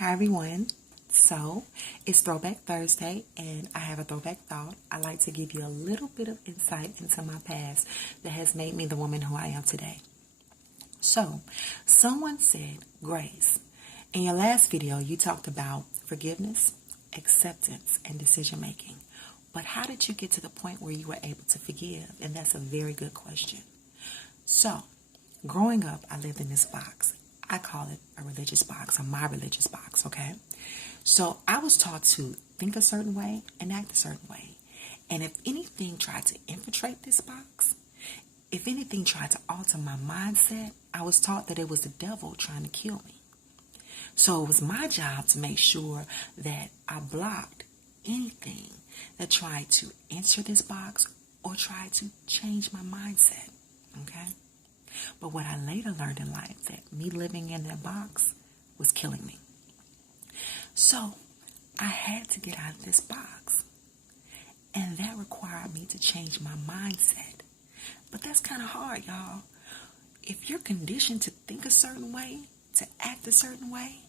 Hi everyone. So it's Throwback Thursday and I have a throwback thought. I like to give you a little bit of insight into my past that has made me the woman who I am today. So someone said, Grace, in your last video you talked about forgiveness, acceptance, and decision making. But how did you get to the point where you were able to forgive? And that's a very good question. So growing up, I lived in this box. I call it a religious box, or my religious box, okay? So I was taught to think a certain way and act a certain way. And if anything tried to infiltrate this box, if anything tried to alter my mindset, I was taught that it was the devil trying to kill me. So it was my job to make sure that I blocked anything that tried to enter this box or tried to change my mindset, okay? But what I later learned in life, that me living in that box was killing me. So I had to get out of this box. And that required me to change my mindset. But that's kind of hard, y'all. If you're conditioned to think a certain way, to act a certain way,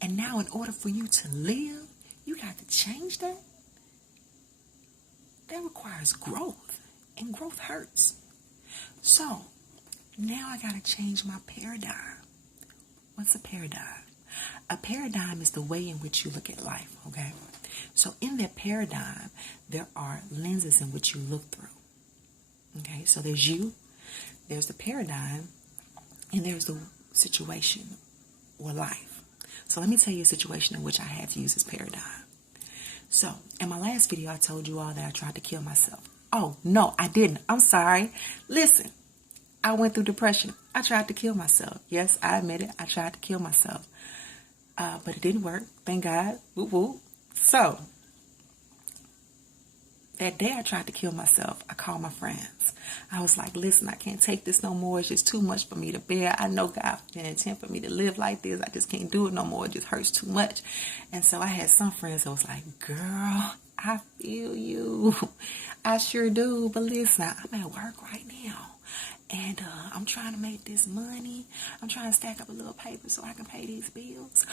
and now in order for you to live, you got to change that, that requires growth. And growth hurts. So now I got to change my paradigm. What's a paradigm? A paradigm is the way in which you look at life, okay? So in that paradigm, there are lenses in which you look through, okay? So there's you, there's the paradigm, and there's the situation or life. So let me tell you a situation in which I had to use this paradigm. So in my last video, I told you all that I tried to kill myself. Oh, no, I didn't. I'm sorry. Listen. I went through depression. I tried to kill myself. Yes, I admit it. I tried to kill myself. But it didn't work. Thank God. Woo woo. So, that day I tried to kill myself, I called my friends. I was like, listen, I can't take this no more. It's just too much for me to bear. I know God didn't intend for me to live like this. I just can't do it no more. It just hurts too much. And so I had some friends that was like, girl, I feel you. I sure do. But listen, I'm at work right now. And I'm trying to make this money. I'm trying to stack up a little paper so I can pay these bills.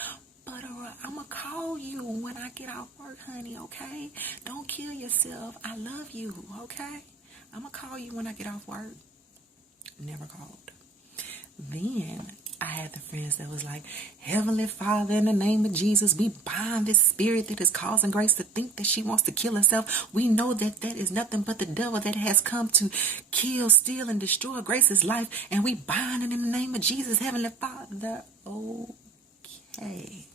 But I'm going to call you when I get off work, honey, okay? Don't kill yourself. I love you, okay? I'm going to call you when I get off work. Never called. Then I had the friends that was like, Heavenly Father, in the name of Jesus, we bind this spirit that is causing Grace to think that she wants to kill herself. We know that that is nothing but the devil that has come to kill, steal, and destroy Grace's life. And we bind it in the name of Jesus, Heavenly Father. Okay.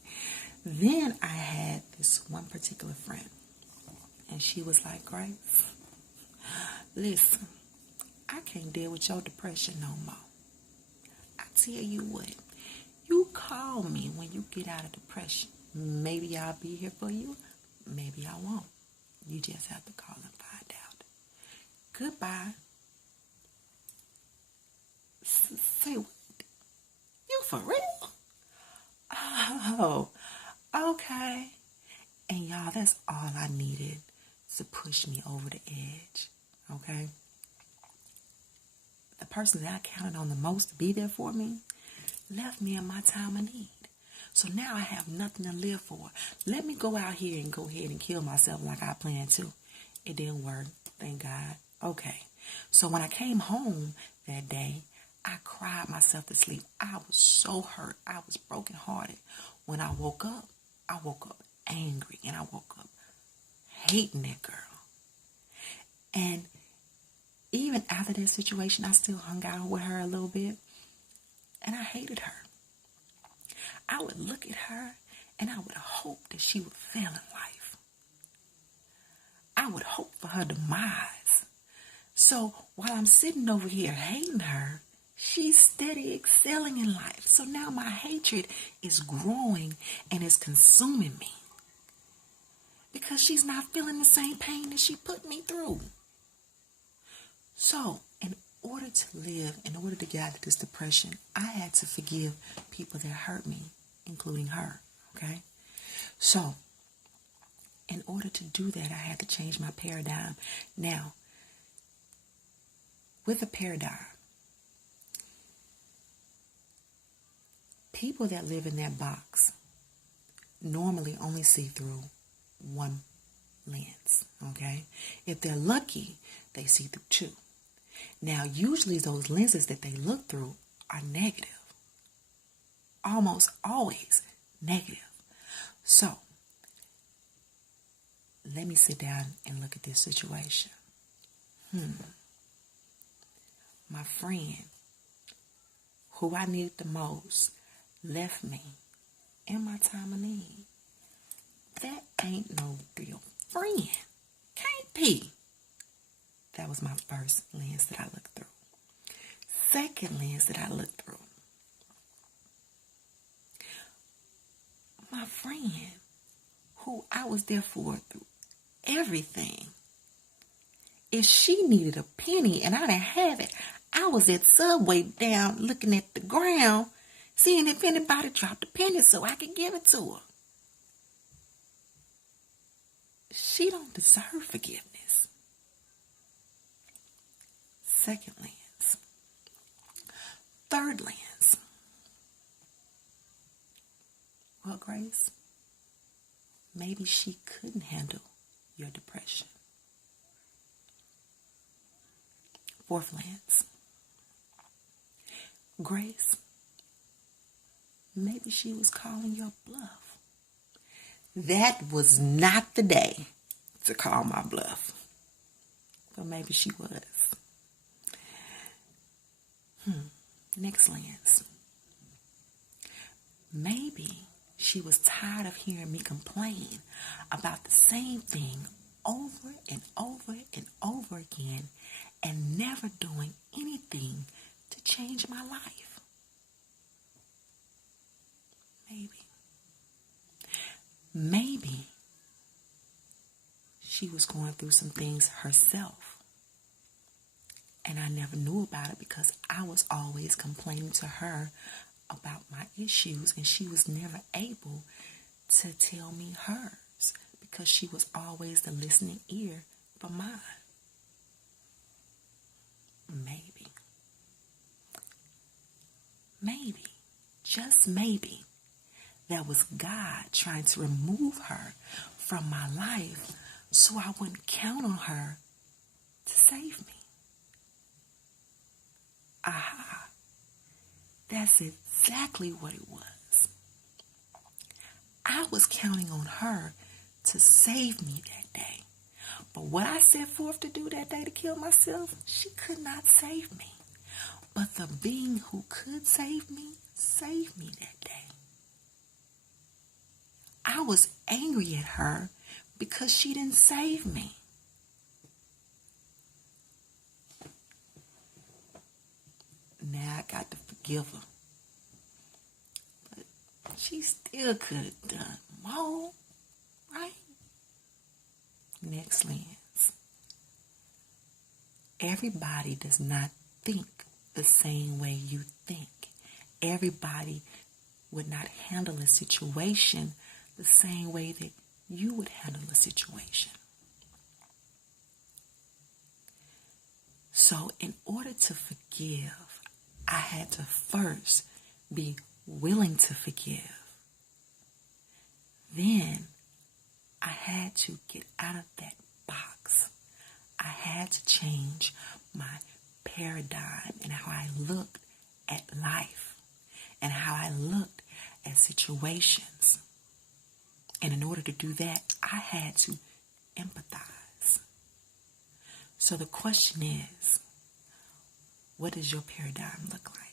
Then I had this one particular friend. And she was like, Grace, listen, I can't deal with your depression no more. I tell you what, you call me when you get out of depression. Maybe I'll be here for you. Maybe I won't. You just have to call and find out. Goodbye. Say what? You for real? Oh, okay. And y'all, that's all I needed to push me over the edge. Okay? The person that I counted on the most to be there for me left me in my time of need. So now I have nothing to live for. Let me go out here and go ahead and kill myself like I planned to. It didn't work. Thank God. Okay. So when I came home that day, I cried myself to sleep. I was so hurt. I was brokenhearted. When I woke up angry. And I woke up hating that girl. And even after that situation, I still hung out with her a little bit. And I hated her. I would look at her and I would hope that she would fail in life. I would hope for her demise. So while I'm sitting over here hating her, she's steady excelling in life. So now my hatred is growing and is consuming me. Because she's not feeling the same pain that she put me through. So, in order to live, in order to get out of this depression, I had to forgive people that hurt me, including her, okay? So, in order to do that, I had to change my paradigm. Now, with a paradigm, people that live in that box normally only see through one lens, okay? If they're lucky, they see through two. Now, usually those lenses that they look through are negative. Almost always negative. So, let me sit down and look at this situation. My friend, who I needed the most, left me in my time of need. That ain't no real friend. Can't be. That was my first lens that I looked through. Second lens that I looked through. My friend, who I was there for through everything. If she needed a penny and I didn't have it, I was at Subway down looking at the ground, seeing if anybody dropped a penny so I could give it to her. She don't deserve forgiveness. Second lens. Third lens. Well, Grace, maybe she couldn't handle your depression. Fourth lens. Grace, maybe she was calling your bluff. That was not the day to call my bluff. But maybe she was. Next lens. Maybe she was tired of hearing me complain about the same thing over and over and over again and never doing anything to change my life. Maybe she was going through some things herself. And I never knew about it because I was always complaining to her about my issues, and she was never able to tell me hers because she was always the listening ear for mine. Maybe, just maybe, that was God trying to remove her from my life so I wouldn't count on her to save me. Aha. That's exactly what it was. I was counting on her to save me that day. But what I set forth to do that day to kill myself, she could not save me. But the being who could save me that day. I was angry at her because she didn't save me. Now I got to forgive her. But she still could have done more, right? Next lens. Everybody does not think the same way you think. Everybody would not handle a situation the same way that you would handle a situation. So in order to forgive, I had to first be willing to forgive. Then I had to get out of that box. I had to change my paradigm and how I looked at life and how I looked at situations. And in order to do that, I had to empathize. So the question is, what does your paradigm look like?